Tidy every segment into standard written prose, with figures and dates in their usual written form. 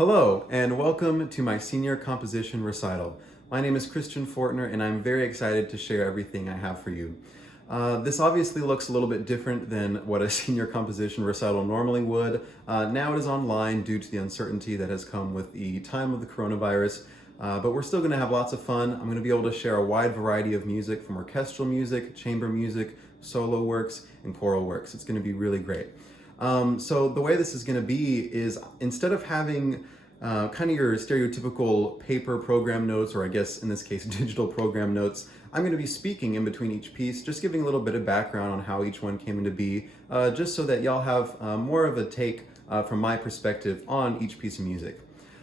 Hello, and welcome to my Senior Composition Recital. My name is Fortner, and I'm very excited to share everything I have for you. This obviously looks a little bit different than what a Senior Composition Recital normally would. Now it is online due to the uncertainty that has come with the time of the coronavirus, but we're still going to have lots of fun. I'm going to be able to share a wide variety of music, from orchestral music, chamber music, solo works, and choral works. It's going to be really great. So the way this is going to be is, instead of having kind of your stereotypical paper program notes, or I guess in this case digital program notes, I'm going to be speaking in between each piece, just giving a little bit of background on how each one came into be, just so that y'all have more of a take from my perspective on each piece of music.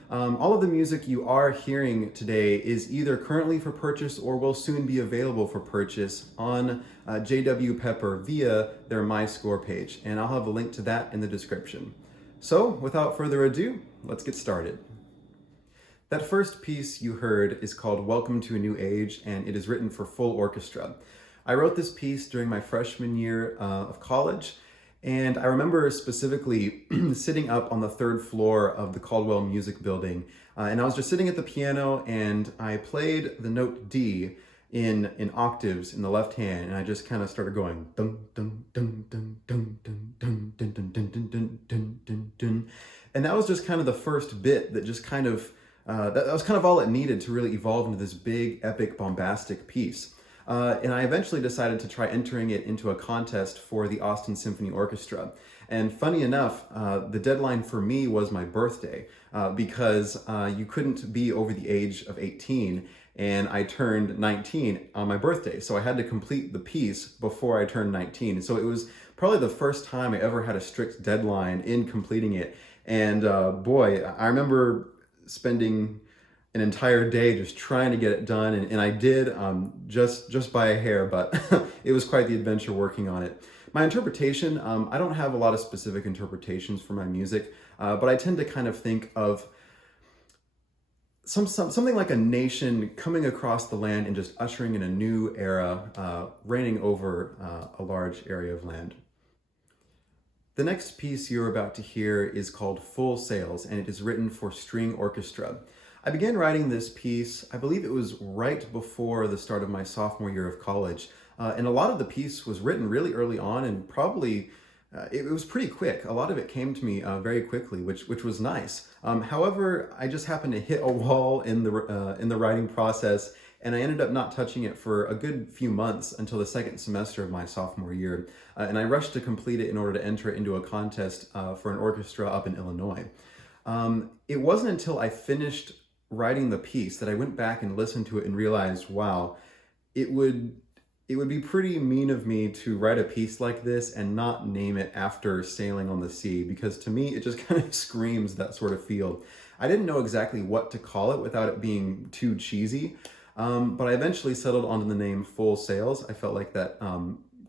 All of the music you are hearing today is either currently for purchase or will soon be available for purchase on J.W. Pepper via their My Score page, and I'll have a link to that in the description. So, without further ado, let's get started. That first piece you heard is called Welcome to a New Age, and it is written for full orchestra. I wrote this piece during my freshman year of college, and I remember specifically sitting up on the third floor of the Caldwell Music Building, and I was just sitting at the piano, and I played the note D in octaves in the left hand, and I just kind of started going dum dum dum dum dum dum dum dum dum dum dum dum dum dum, and that was just kind of the first bit that just kind of that was kind of all it needed to really evolve into this big, epic, bombastic piece. And I eventually decided to try entering it into a contest for the Austin Symphony Orchestra. And funny enough, the deadline for me was my birthday, because you couldn't be over the age of 18, and I turned 19 on my birthday. So I had to complete the piece before I turned 19. So it was probably the first time I ever had a strict deadline in completing it. And boy, I remember spending an entire day just trying to get it done, and I did, just by a hair, but it was quite the adventure working on it. My interpretation, I don't have a lot of specific interpretations for my music, but I tend to kind of think of something like a nation coming across the land and just ushering in a new era, reigning over a large area of land. The next piece you're about to hear is called Full Sails, and it is written for string orchestra. I began writing this piece, I believe it was right before the start of my sophomore year of college, and a lot of the piece was written really early on, and probably it was pretty quick. A lot of it came to me very quickly, which was nice. However, I just happened to hit a wall in the writing process, and I ended up not touching it for a good few months until the second semester of my sophomore year, and I rushed to complete it in order to enter it into a contest for an orchestra up in Illinois. It wasn't until I finished writing the piece that I went back and listened to it and realized, wow, it would be pretty mean of me to write a piece like this and not name it after sailing on the sea, because to me it just kind of screams that sort of feel. I didn't know exactly what to call it without it being too cheesy, but I eventually settled onto the name Full Sails. I felt like that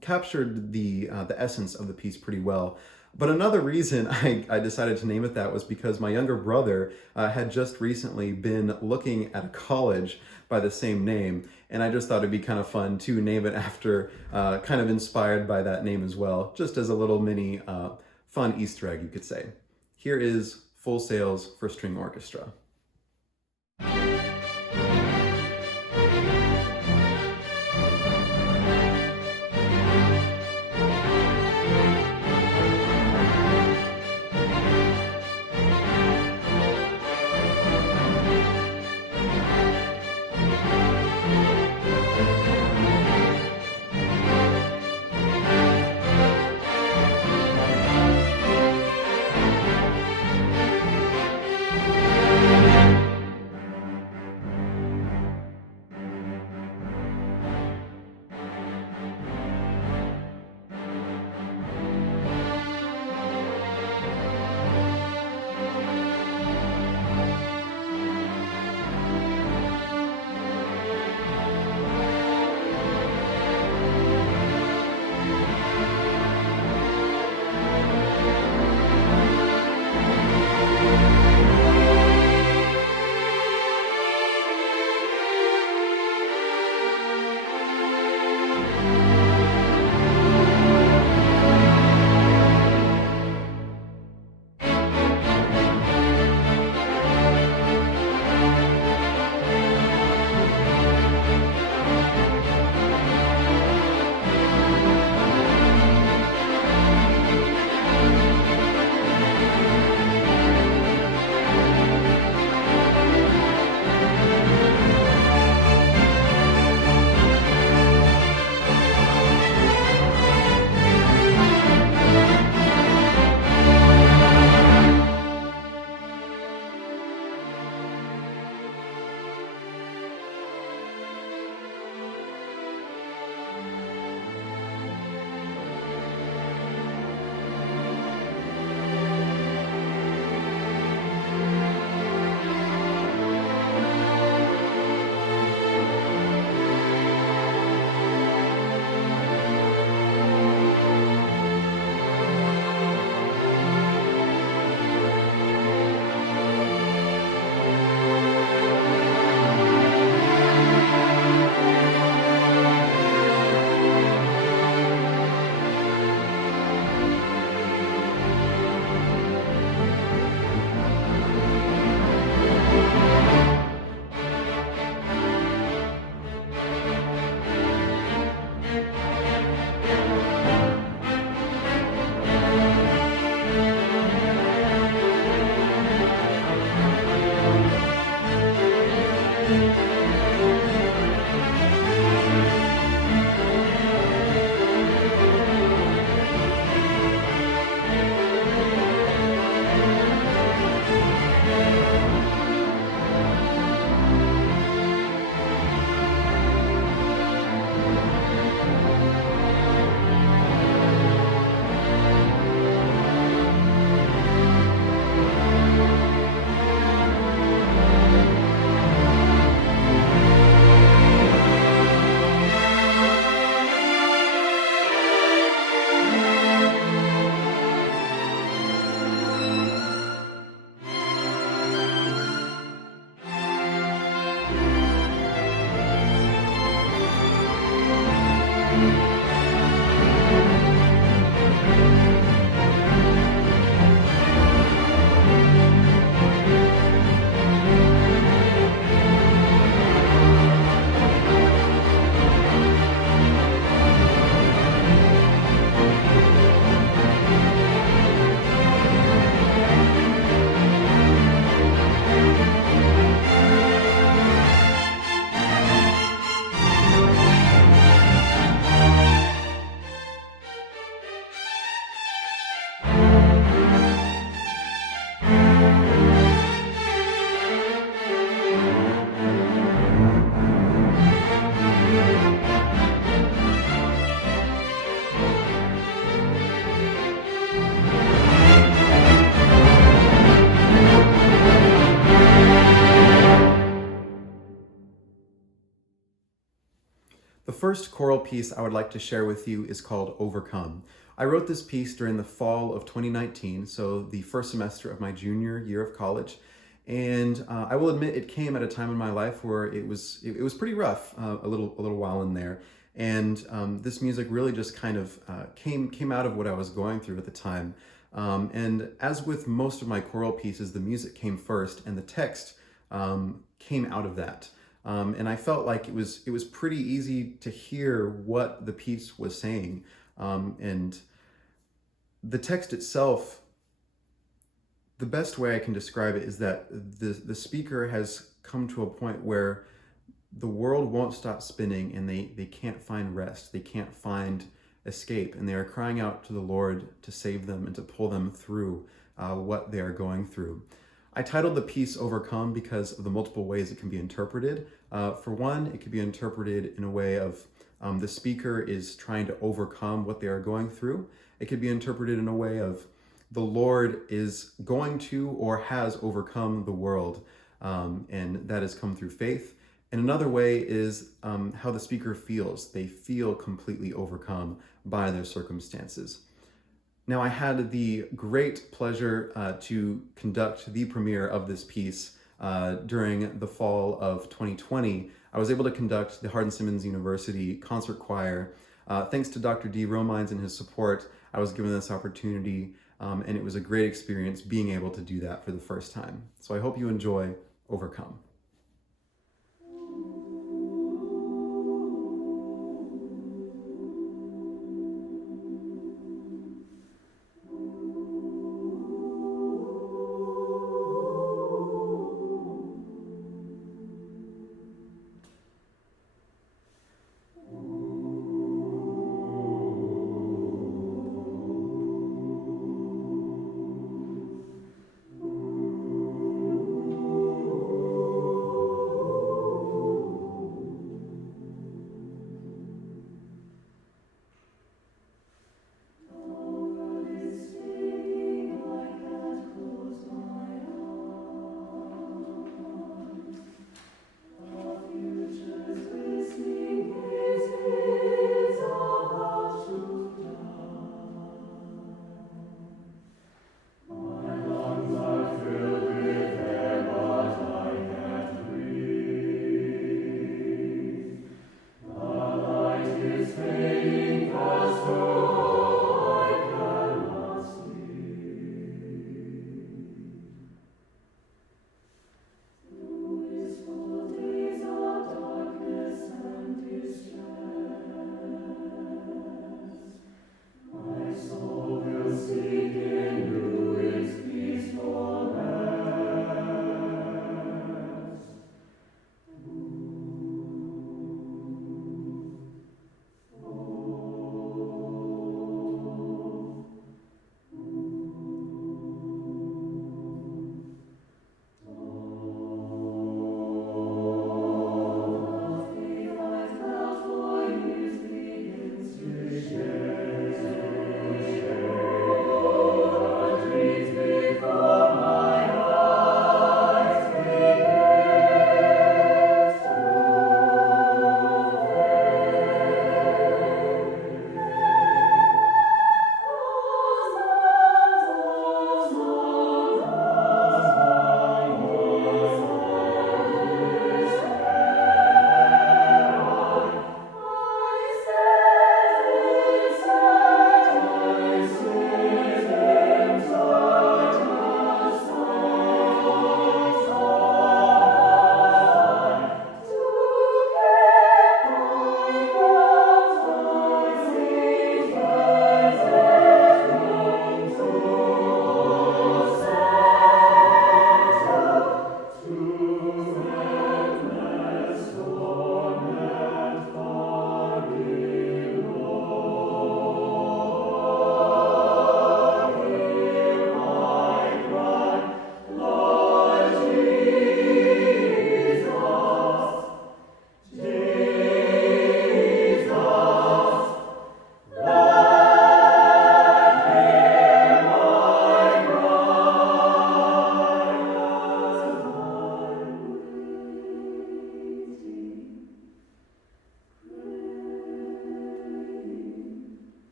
captured the essence of the piece pretty well. But another reason I decided to name it that was because my younger brother had just recently been looking at a college by the same name, and I just thought it'd be kind of fun to name it after, kind of inspired by that name as well, just as a little mini fun Easter egg, you could say. Here is Full Sails for string orchestra. first choral piece I would like to share with you is called Overcome. I wrote this piece during the fall of 2019, so the first semester of my junior year of college. And I will admit it came at a time in my life where it was pretty rough, a little while in there. And this music really just kind of came out of what I was going through at the time. And as with most of my choral pieces, the music came first and the text came out of that. And I felt like it was pretty easy to hear what the piece was saying. And the text itself, the best way I can describe it is that the speaker has come to a point where the world won't stop spinning and they can't find rest, they can't find escape, and they are crying out to the Lord to save them and to pull them through what they are going through. I titled the piece Overcome because of the multiple ways it can be interpreted. For one, it could be interpreted in a way of the speaker is trying to overcome what they are going through. It could be interpreted in a way of the Lord is going to or has overcome the world, and that has come through faith. And another way is how the speaker feels. They feel completely overcome by their circumstances. Now, I had the great pleasure to conduct the premiere of this piece during the fall of 2020. I was able to conduct the Hardin-Simmons University concert choir. Thanks to Dr. D. Romines and his support, I was given this opportunity, and it was a great experience being able to do that for the first time. So I hope you enjoy Overcome.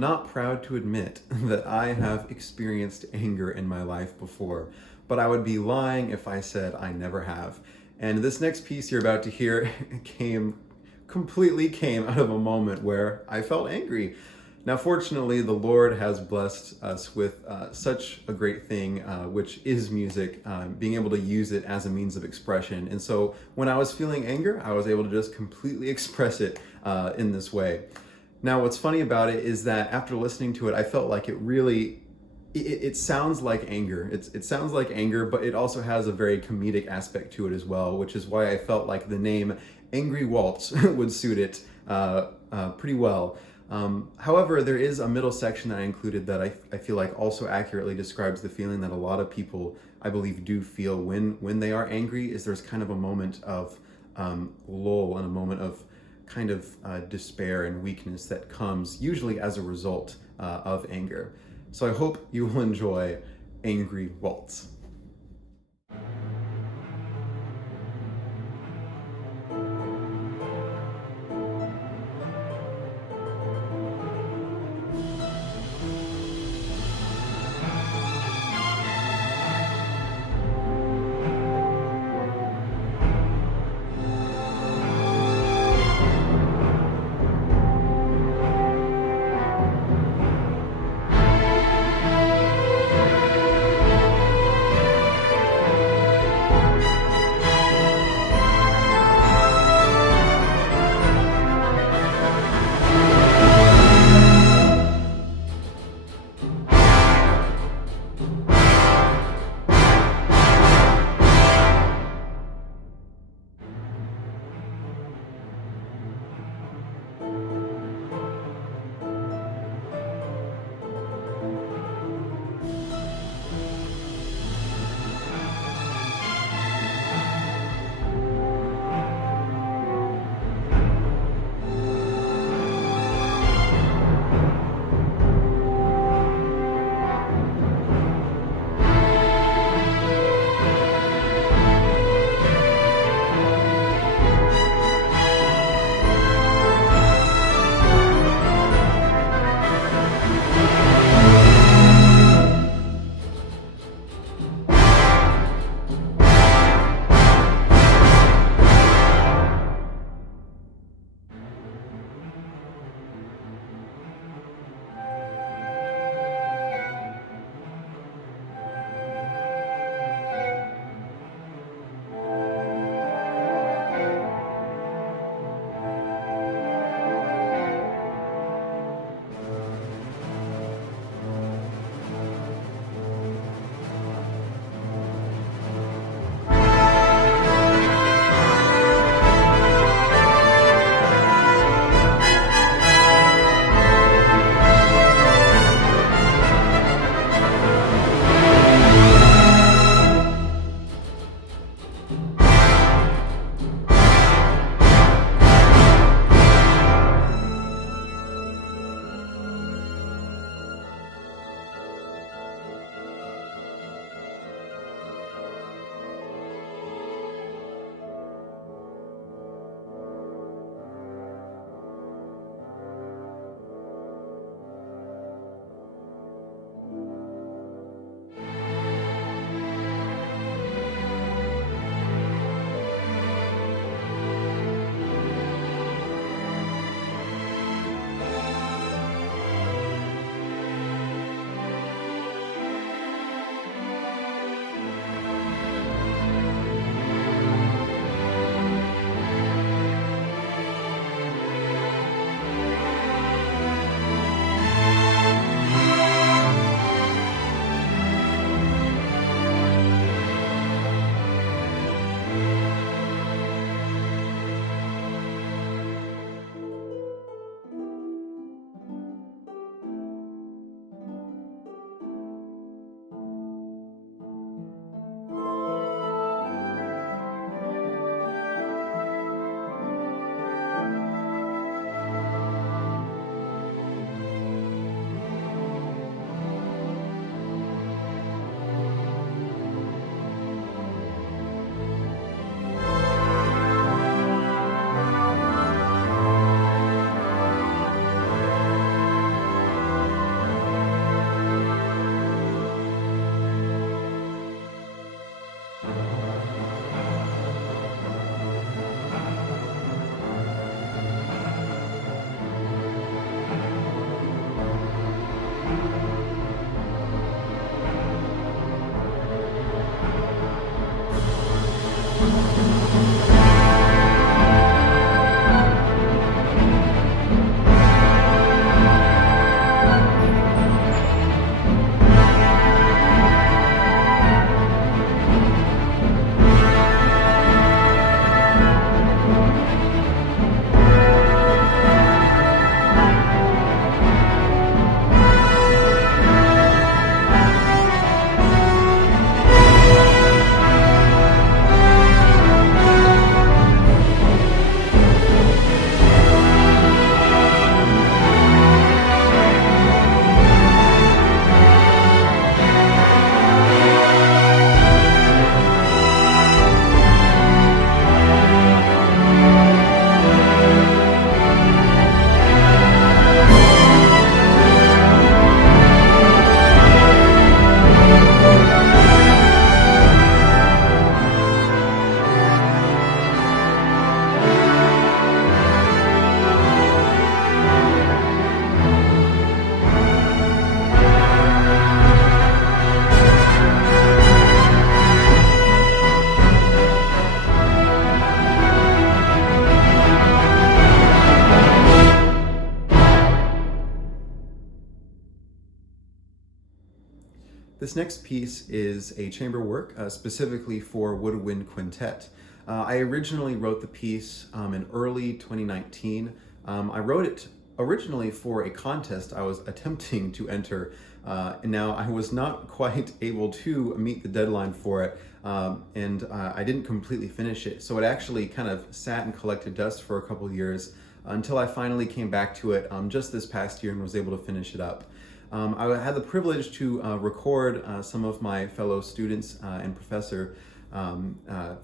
not proud to admit that I have experienced anger in my life before, but I would be lying if I said I never have. And this next piece you're about to hear completely came out of a moment where I felt angry. Now, fortunately, the Lord has blessed us with such a great thing, which is music, being able to use it as a means of expression. And so when I was feeling anger, I was able to just completely express it in this way. Now, what's funny about it is that after listening to it, I felt like it sounds like anger. It sounds like anger, but it also has a very comedic aspect to it as well, which is why I felt like the name Angry Waltz would suit it pretty well. However, there is a middle section that I included that I feel like also accurately describes the feeling that a lot of people, I believe, do feel when they are angry. Is there's kind of a moment of lull and a moment of kind of despair and weakness that comes usually as a result of anger. So I hope you will enjoy Angry Waltz. This next piece is a chamber work specifically for Woodwind Quintet. I originally wrote the piece in early 2019. I wrote it originally for a contest I was attempting to enter, and now I was not quite able to meet the deadline for it, and I didn't completely finish it. So it actually kind of sat and collected dust for a couple of years until I finally came back to it just this past year and was able to finish it up. I had the privilege to record some of my fellow students and professor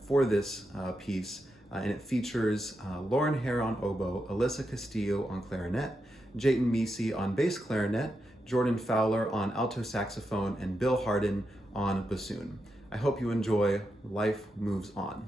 for this piece, and it features Lauren Hare on oboe, Alyssa Castillo on clarinet, Jayton Meesey on bass clarinet, Jordan Fowler on alto saxophone, and Bill Hardin on bassoon. I hope you enjoy Life Moves On.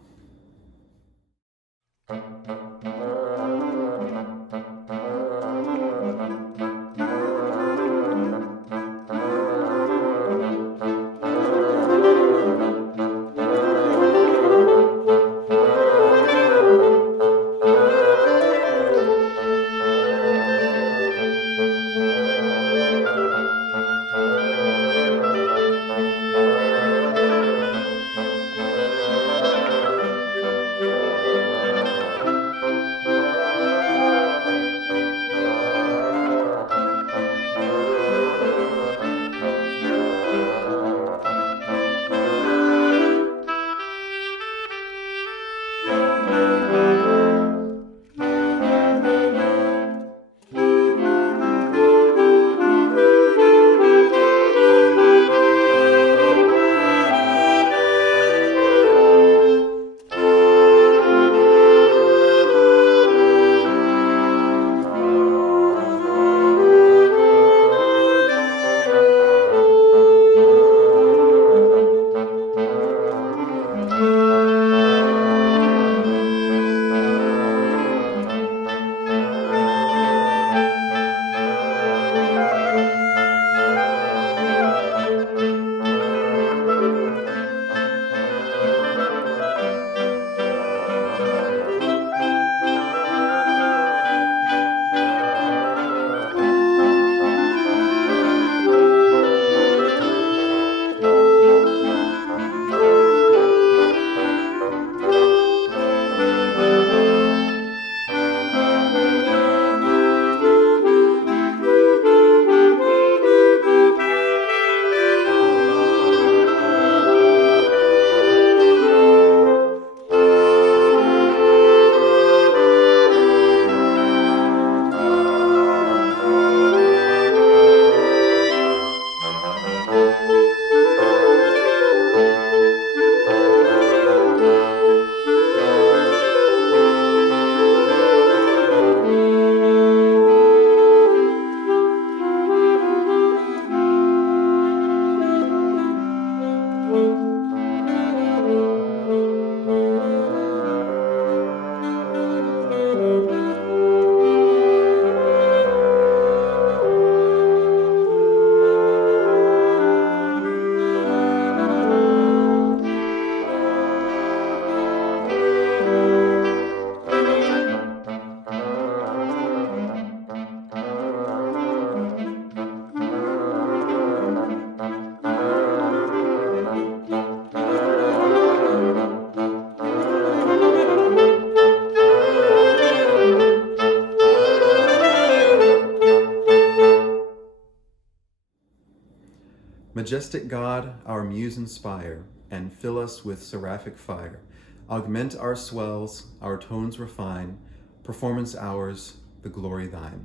Majestic God, our muse inspire, and fill us with seraphic fire. Augment our swells, our tones refine, performance ours, the glory thine.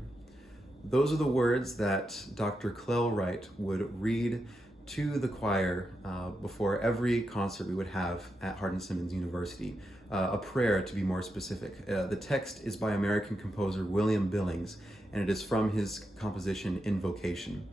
Those are the words that Dr. Clell Wright would read to the choir before every concert we would have at Hardin-Simmons University, a prayer to be more specific. The text is by American composer William Billings, and it is from his composition Invocation.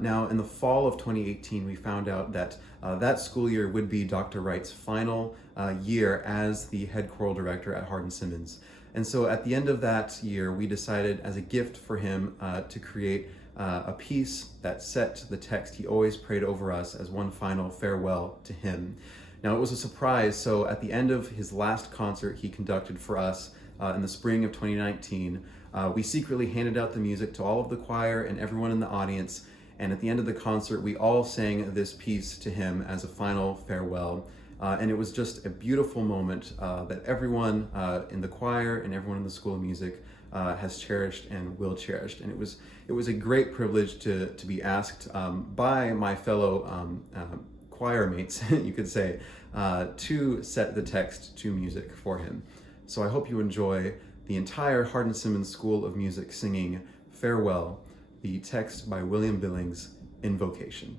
Now, in the fall of 2018, we found out that that school year would be Dr. Wright's final year as the head choral director at Hardin-Simmons. And so at the end of that year, we decided as a gift for him to create a piece that set the text he always prayed over us as one final farewell to him. Now, it was a surprise, so at the end of his last concert he conducted for us in the spring of 2019, we secretly handed out the music to all of the choir and everyone in the audience, And at the end of the concert, we all sang this piece to him as a final farewell. And it was just a beautiful moment that everyone in the choir and everyone in the School of Music has cherished and will cherish. And it was a great privilege to be asked by my fellow choir mates, you could say, to set the text to music for him. So I hope you enjoy the entire Hardin-Simmons School of Music singing Farewell, the text by William Billings, Invocation.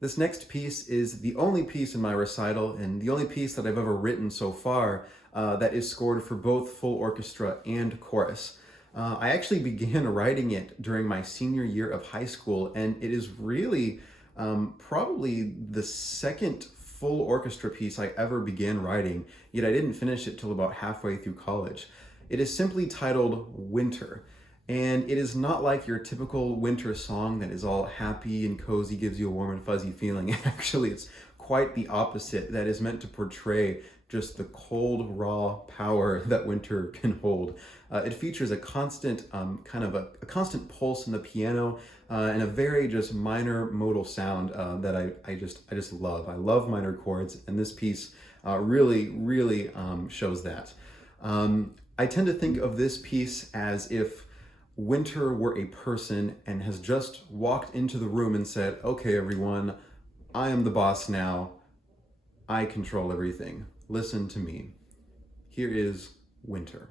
This next piece is the only piece in my recital and the only piece that I've ever written so far that is scored for both full orchestra and chorus. I actually began writing it during my senior year of high school, and it is really probably the second full orchestra piece I ever began writing, yet I didn't finish it till about halfway through college. It is simply titled Winter. And it is not like your typical winter song that is all happy and cozy, gives you a warm and fuzzy feeling. Actually, it's quite the opposite, that is meant to portray just the cold, raw power that winter can hold. It features a constant, a constant pulse in the piano and a very just minor modal sound that I just love. I love minor chords, and this piece really shows that. I tend to think of this piece as if Winter were a person and has just walked into the room and said, okay, everyone, I am the boss now. I control everything. Listen to me. Here is Winter.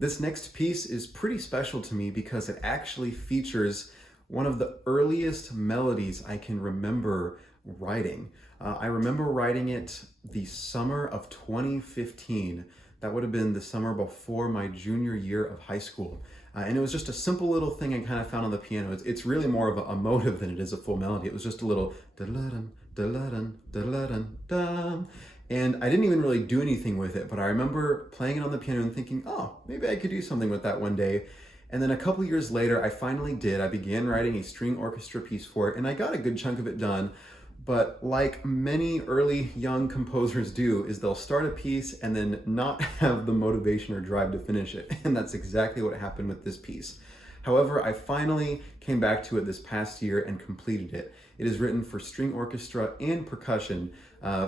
This next piece is pretty special to me because it actually features one of the earliest melodies I can remember writing. I remember writing it the summer of 2015. That would have been the summer before my junior year of high school. And it was just a simple little thing I kind of found on the piano. It's really more of a motive than it is a full melody. It was just a little da-la-dun, da-la-dun, da-la-dun, dum. And I didn't even really do anything with it, but I remember playing it on the piano and thinking, oh, maybe I could do something with that one day. And then a couple years later, I finally did. I began writing a string orchestra piece for it, and I got a good chunk of it done. But like many early young composers do, is they'll start a piece and then not have the motivation or drive to finish it. And that's exactly what happened with this piece. However, I finally came back to it this past year and completed it. It is written for string orchestra and percussion,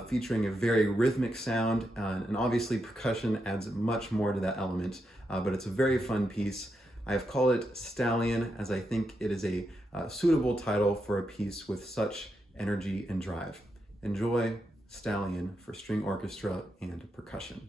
featuring a very rhythmic sound, and obviously percussion adds much more to that element, but it's a very fun piece. I have called it Stallion as I think it is a suitable title for a piece with such energy and drive. Enjoy Stallion for string orchestra and percussion.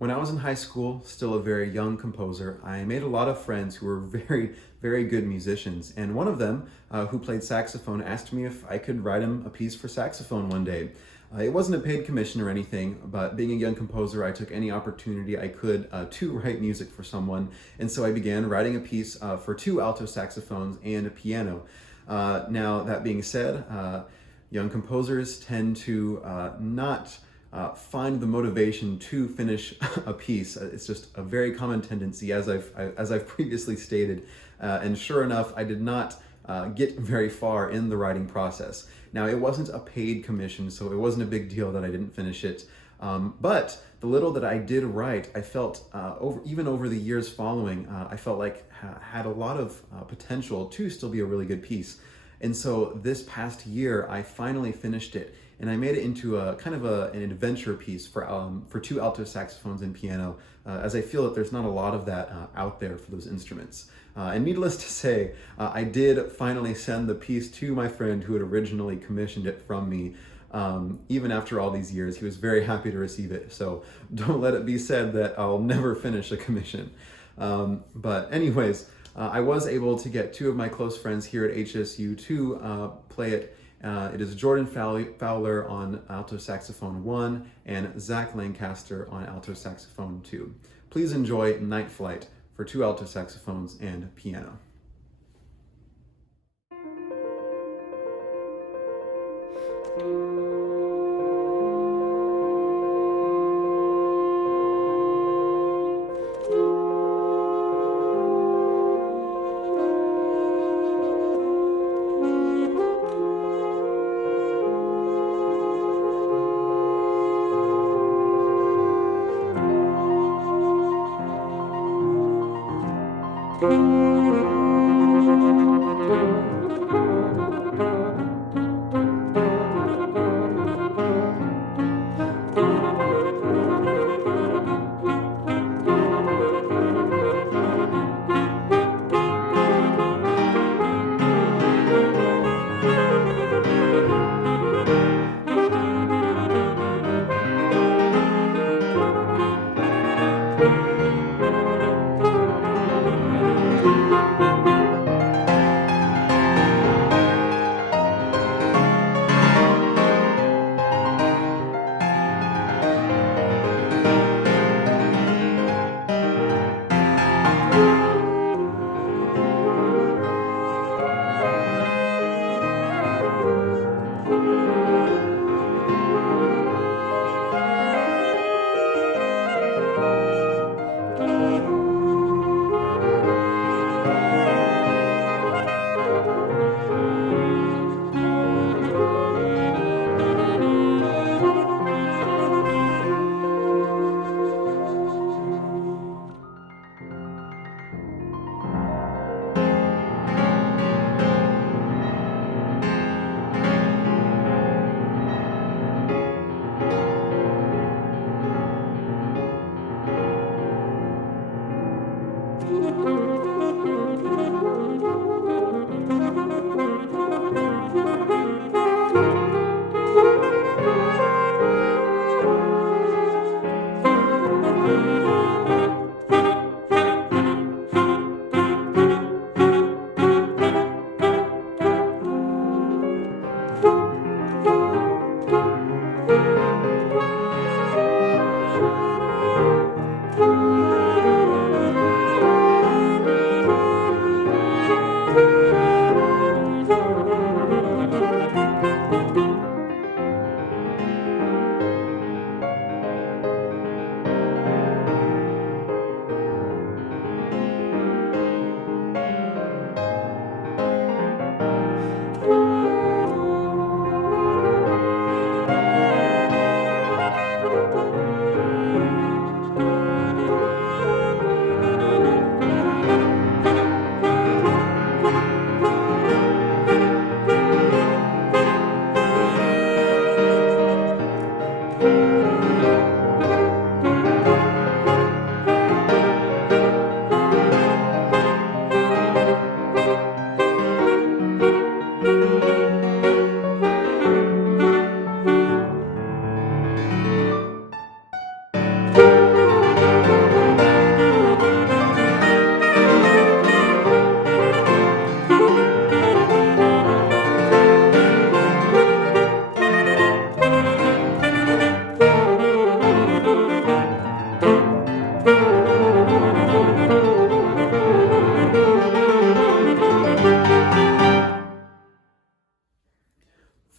When I was in high school, still a very young composer, I made a lot of friends who were very, very good musicians. And one of them, who played saxophone, asked me if I could write him a piece for saxophone one day. It wasn't a paid commission or anything, but being a young composer, I took any opportunity I could to write music for someone. And so I began writing a piece for 2 alto saxophones and a piano. Now, that being said, young composers tend to not find the motivation to finish a piece. It's just a very common tendency, as I've previously stated. And sure enough, I did not get very far in the writing process. Now, it wasn't a paid commission, so it wasn't a big deal that I didn't finish it. But the little that I did write, I felt, even over the years following, I felt like had a lot of potential to still be a really good piece. And so this past year, I finally finished it, and I made it into a kind of an adventure piece for 2 alto saxophones and piano, as I feel that there's not a lot of that out there for those instruments. And needless to say, I did finally send the piece to my friend who had originally commissioned it from me. Even after all these years, he was very happy to receive it. So don't let it be said that I'll never finish a commission. But anyways, I was able to get 2 of my close friends here at HSU to play it. It is Jordan Fowler on alto saxophone 1 and Zach Lancaster on alto saxophone 2. Please enjoy Night Flight for 2 alto saxophones and piano.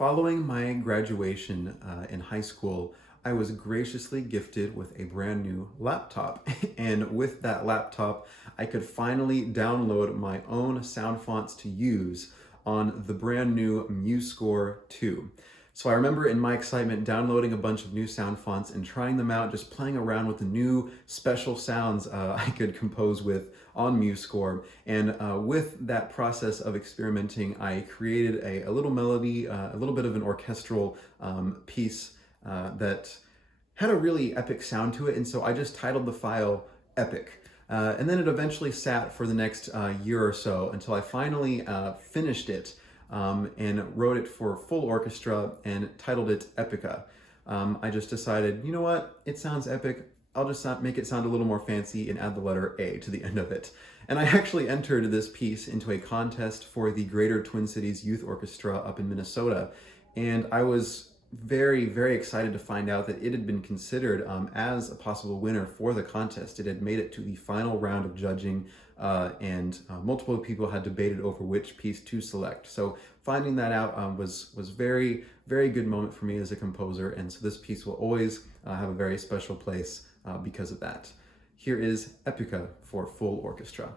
Following my graduation in high school, I was graciously gifted with a brand new laptop. And with that laptop, I could finally download my own sound fonts to use on the brand new MuseScore 2. So I remember in my excitement downloading a bunch of new sound fonts and trying them out, just playing around with the new special sounds I could compose with on MuseScore. And with that process of experimenting, I created a little melody, a little bit of an orchestral piece that had a really epic sound to it. And so I just titled the file Epic. And then it eventually sat for the next year or so until I finally finished it and wrote it for full orchestra and titled it Epica. I just decided, you know what, it sounds epic. I'll just make it sound a little more fancy and add the letter A to the end of it. And I actually entered this piece into a contest for the Greater Twin Cities Youth Orchestra up in Minnesota. And I was very, very excited to find out that it had been considered as a possible winner for the contest. It had made it to the final round of judging and multiple people had debated over which piece to select. So finding that out was very, very good moment for me as a composer. And so this piece will always have a very special place because of that. Here is Epica for full orchestra.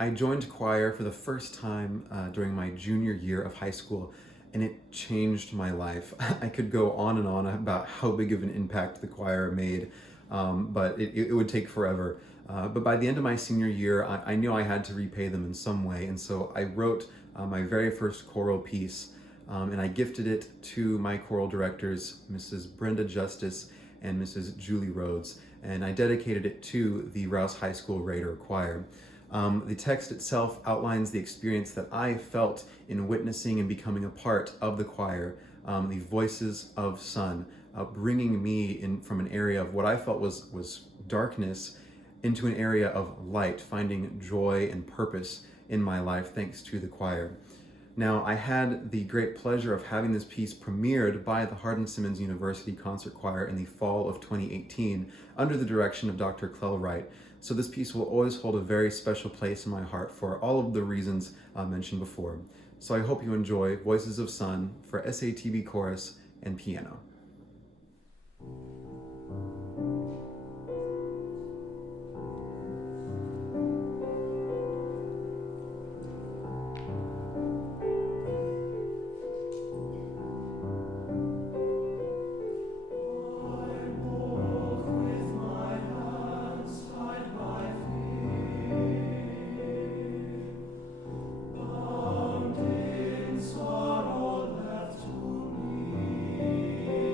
I joined choir for the first time during my junior year of high school, and it changed my life. I could go on and on about how big of an impact the choir made, but it would take forever. But by the end of my senior year, I knew I had to repay them in some way, and so I wrote my very first choral piece, and I gifted it to my choral directors, Mrs. Brenda Justice and Mrs. Julie Rhodes, and I dedicated it to the Rouse High School Raider Choir. The text itself outlines the experience that I felt in witnessing and becoming a part of the choir, the voices of Sun, bringing me in from an area of what I felt was darkness into an area of light, finding joy and purpose in my life thanks to the choir. Now, I had the great pleasure of having this piece premiered by the Hardin-Simmons University Concert Choir in the fall of 2018 under the direction of Dr. Clell Wright. So this piece will always hold a very special place in my heart for all of the reasons mentioned before. So I hope you enjoy Voices of Sun for SATB chorus and piano. Sorrow left to me.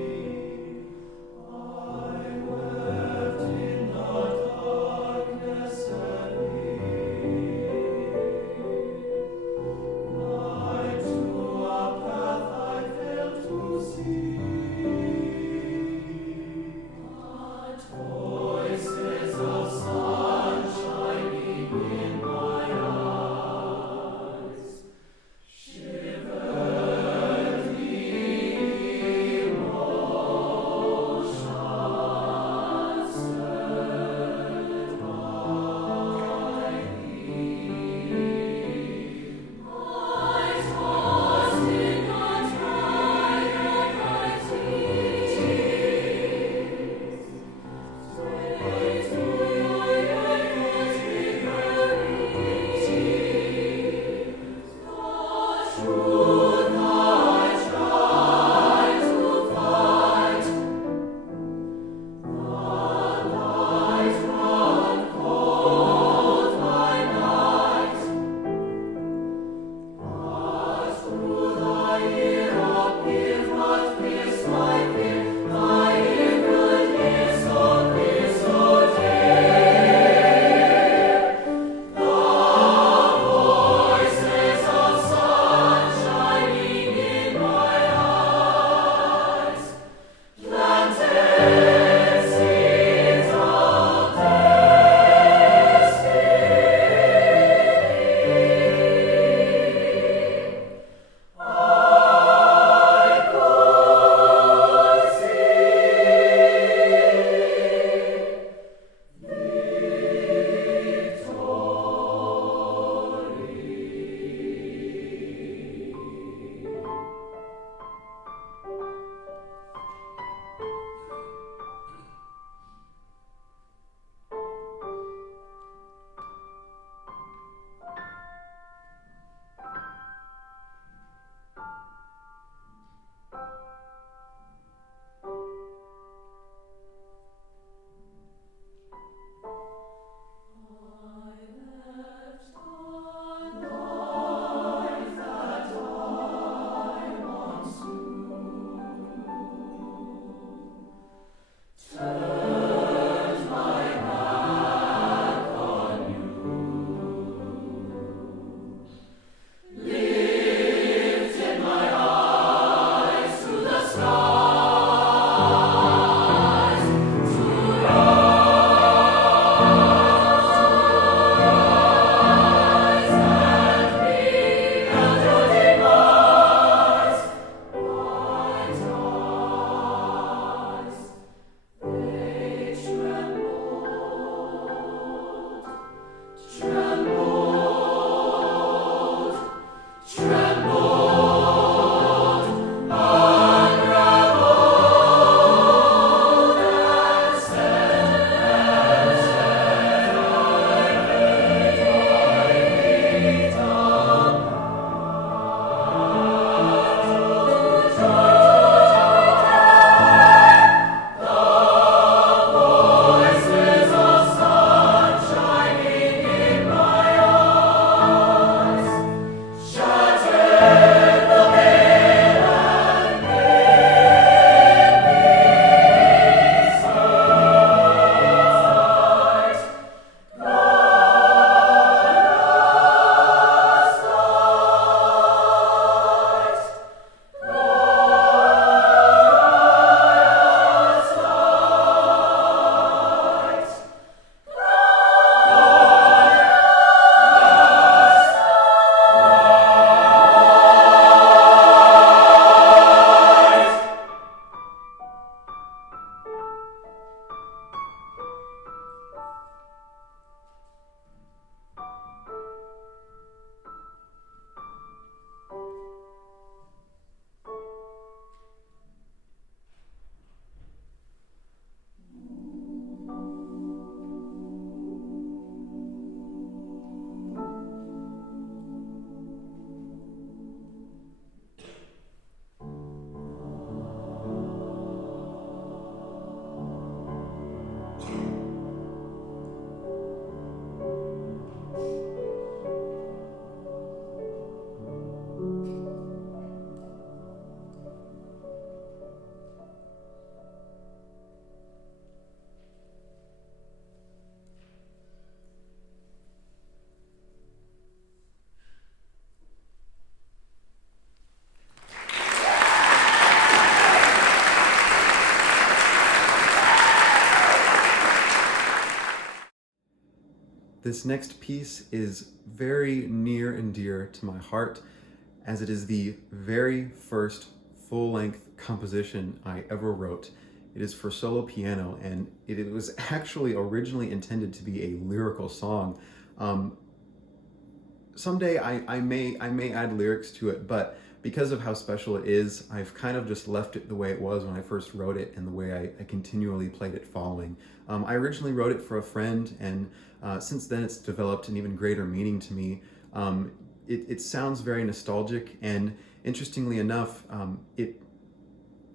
This next piece is very near and dear to my heart, as it is the very first full-length composition I ever wrote. It is for solo piano, and it was actually originally intended to be a lyrical song. Someday I may add lyrics to it, but because of how special it is, I've kind of just left it the way it was when I first wrote it and the way I continually played it following. I originally wrote it for a friend, and since then it's developed an even greater meaning to me. It sounds very nostalgic, and interestingly enough,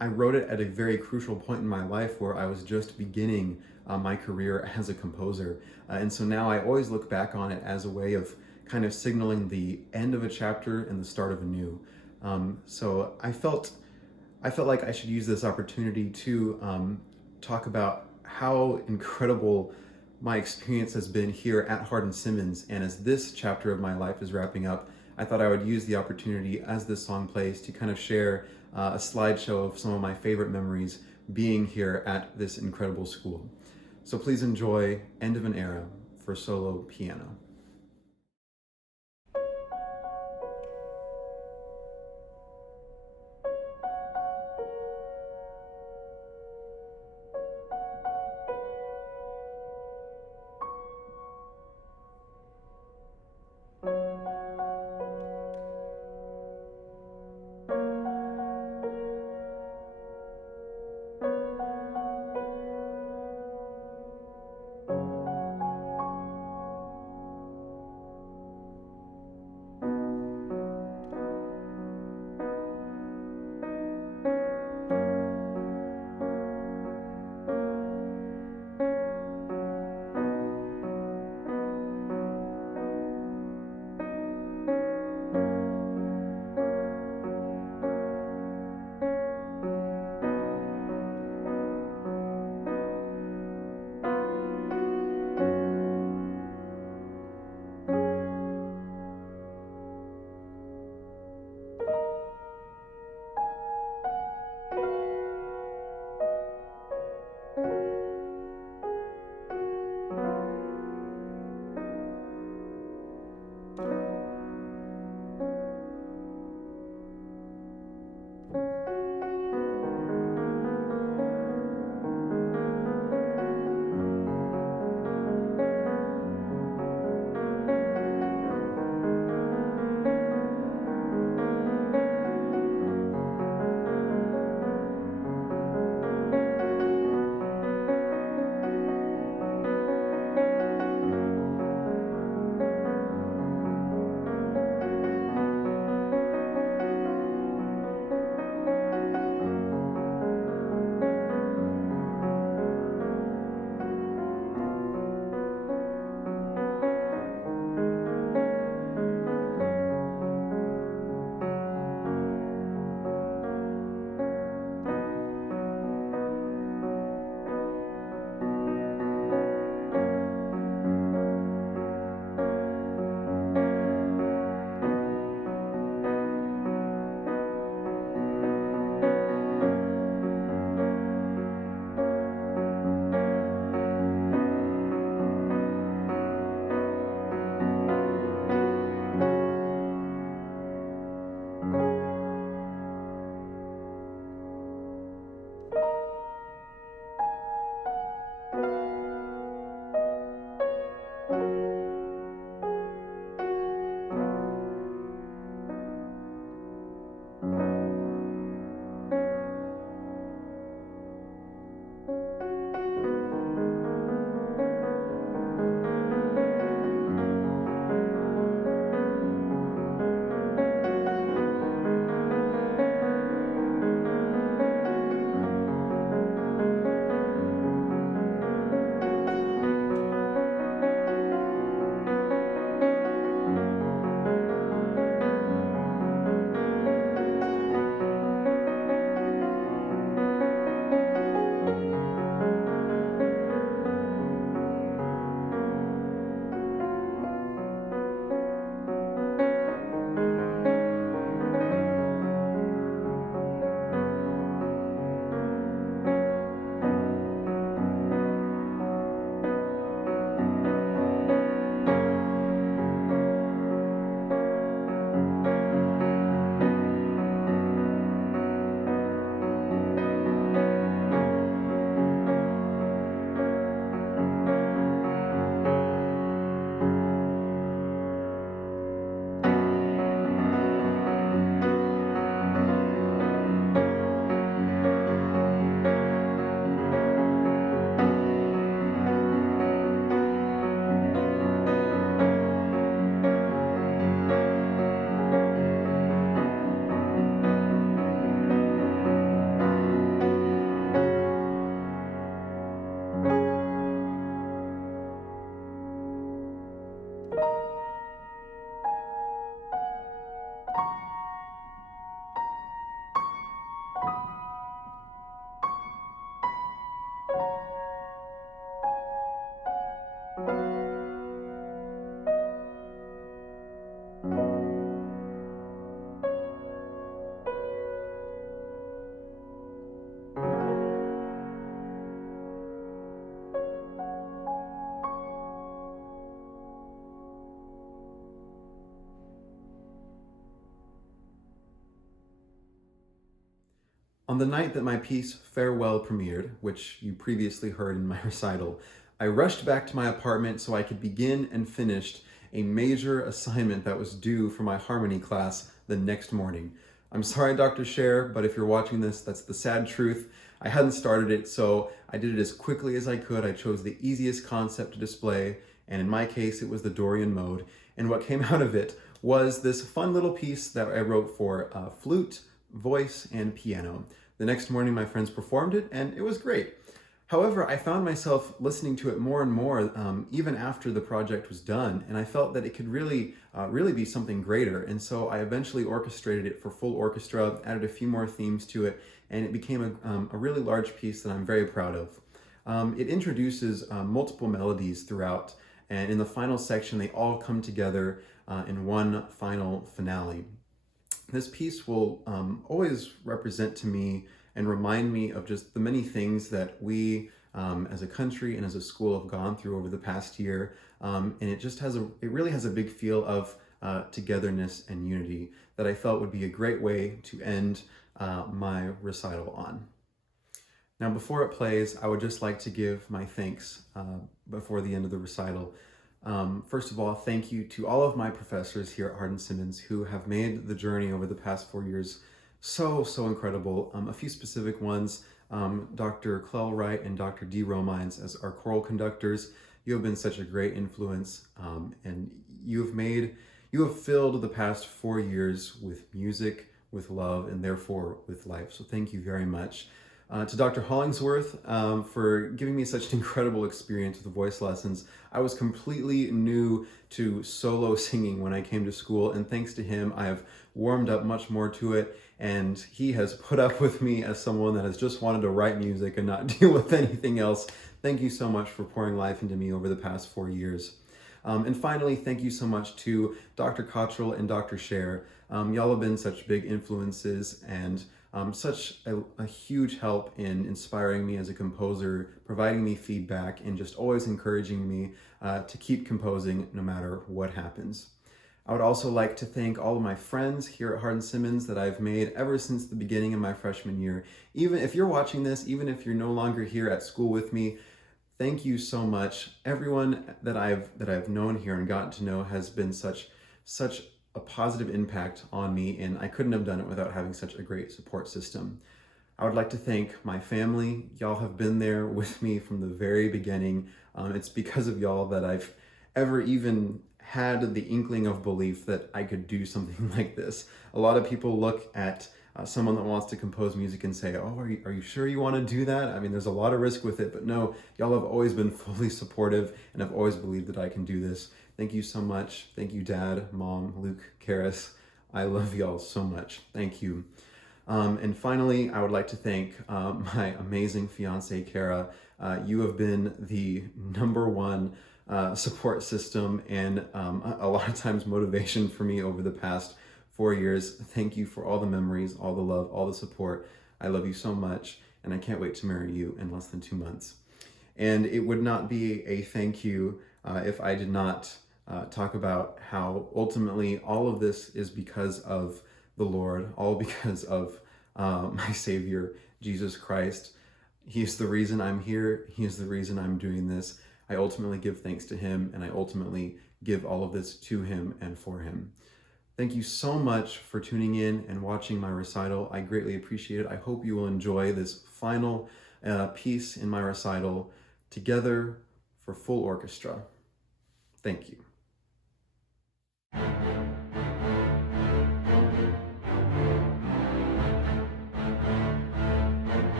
I wrote it at a very crucial point in my life where I was just beginning my career as a composer. And so now I always look back on it as a way of kind of signaling the end of a chapter and the start of a new. So I felt like I should use this opportunity to talk about how incredible my experience has been here at Hardin-Simmons. And as this chapter of my life is wrapping up, I thought I would use the opportunity as this song plays to kind of share a slideshow of some of my favorite memories being here at this incredible school. So please enjoy End of an Era for solo piano. On the night that my piece Farewell premiered, which you previously heard in my recital, I rushed back to my apartment so I could begin and finish a major assignment that was due for my harmony class the next morning. I'm sorry, Dr. Scher, but if you're watching this, that's the sad truth. I hadn't started it, so I did it as quickly as I could. I chose the easiest concept to display, and in my case, it was the Dorian mode. And what came out of it was this fun little piece that I wrote for flute, voice, and piano. The next morning, my friends performed it, and it was great. However, I found myself listening to it more and more, even after the project was done, and I felt that it could really be something greater. And so I eventually orchestrated it for full orchestra, added a few more themes to it, and it became a really large piece that I'm very proud of. It introduces multiple melodies throughout, and in the final section, they all come together in one final finale. This piece will always represent to me and remind me of just the many things that we as a country and as a school have gone through over the past year. And it really has a big feel of togetherness and unity that I felt would be a great way to end my recital on. Now, before it plays, I would just like to give my thanks before the end of the recital. First of all, thank you to all of my professors here at Hardin-Simmons who have made the journey over the past 4 years so incredible. A few specific ones, Dr. Clell Wright and Dr. D. Romines as our choral conductors. You have been such a great influence, and you have filled the past 4 years with music, with love, and therefore with life. So thank you very much. To Dr. Hollingsworth for giving me such an incredible experience with the voice lessons. I was completely new to solo singing when I came to school, and thanks to him, I have warmed up much more to it, and he has put up with me as someone that has just wanted to write music and not deal with anything else. Thank you so much for pouring life into me over the past 4 years. And finally, thank you so much to Dr. Cottrell and Dr. Scher. Y'all have been such big influences and such a huge help in inspiring me as a composer, providing me feedback, and just always encouraging me to keep composing no matter what happens. I would also like to thank all of my friends here at Hardin-Simmons that I've made ever since the beginning of my freshman year. Even if you're watching this, even if you're no longer here at school with me, thank you so much. Everyone that I've known here and gotten to know has been such a positive impact on me, and I couldn't have done it without having such a great support system. I would like to thank my family. Y'all have been there with me from the very beginning. It's because of y'all that I've ever even had the inkling of belief that I could do something like this. A lot of people look at someone that wants to compose music and say, oh, are you sure you want to do that? I mean, there's a lot of risk with it, but no, y'all have always been fully supportive and have always believed that I can do this. Thank you so much. Thank you, Dad, Mom, Luke, Karis. I love y'all so much. Thank you. And finally, I would like to thank my amazing fiance, Kara. You have been the #1 support system and a lot of times motivation for me over the past 4 years. Thank you for all the memories, all the love, all the support. I love you so much, and I can't wait to marry you in less than 2 months. And it would not be a thank you if I did not talk about how ultimately all of this is because of the Lord, all because of my Savior, Jesus Christ. He's the reason I'm here. He's the reason I'm doing this. I ultimately give thanks to him, and I ultimately give all of this to him and for him. Thank you so much for tuning in and watching my recital. I greatly appreciate it. I hope you will enjoy this final piece in my recital together for full orchestra. Thank you.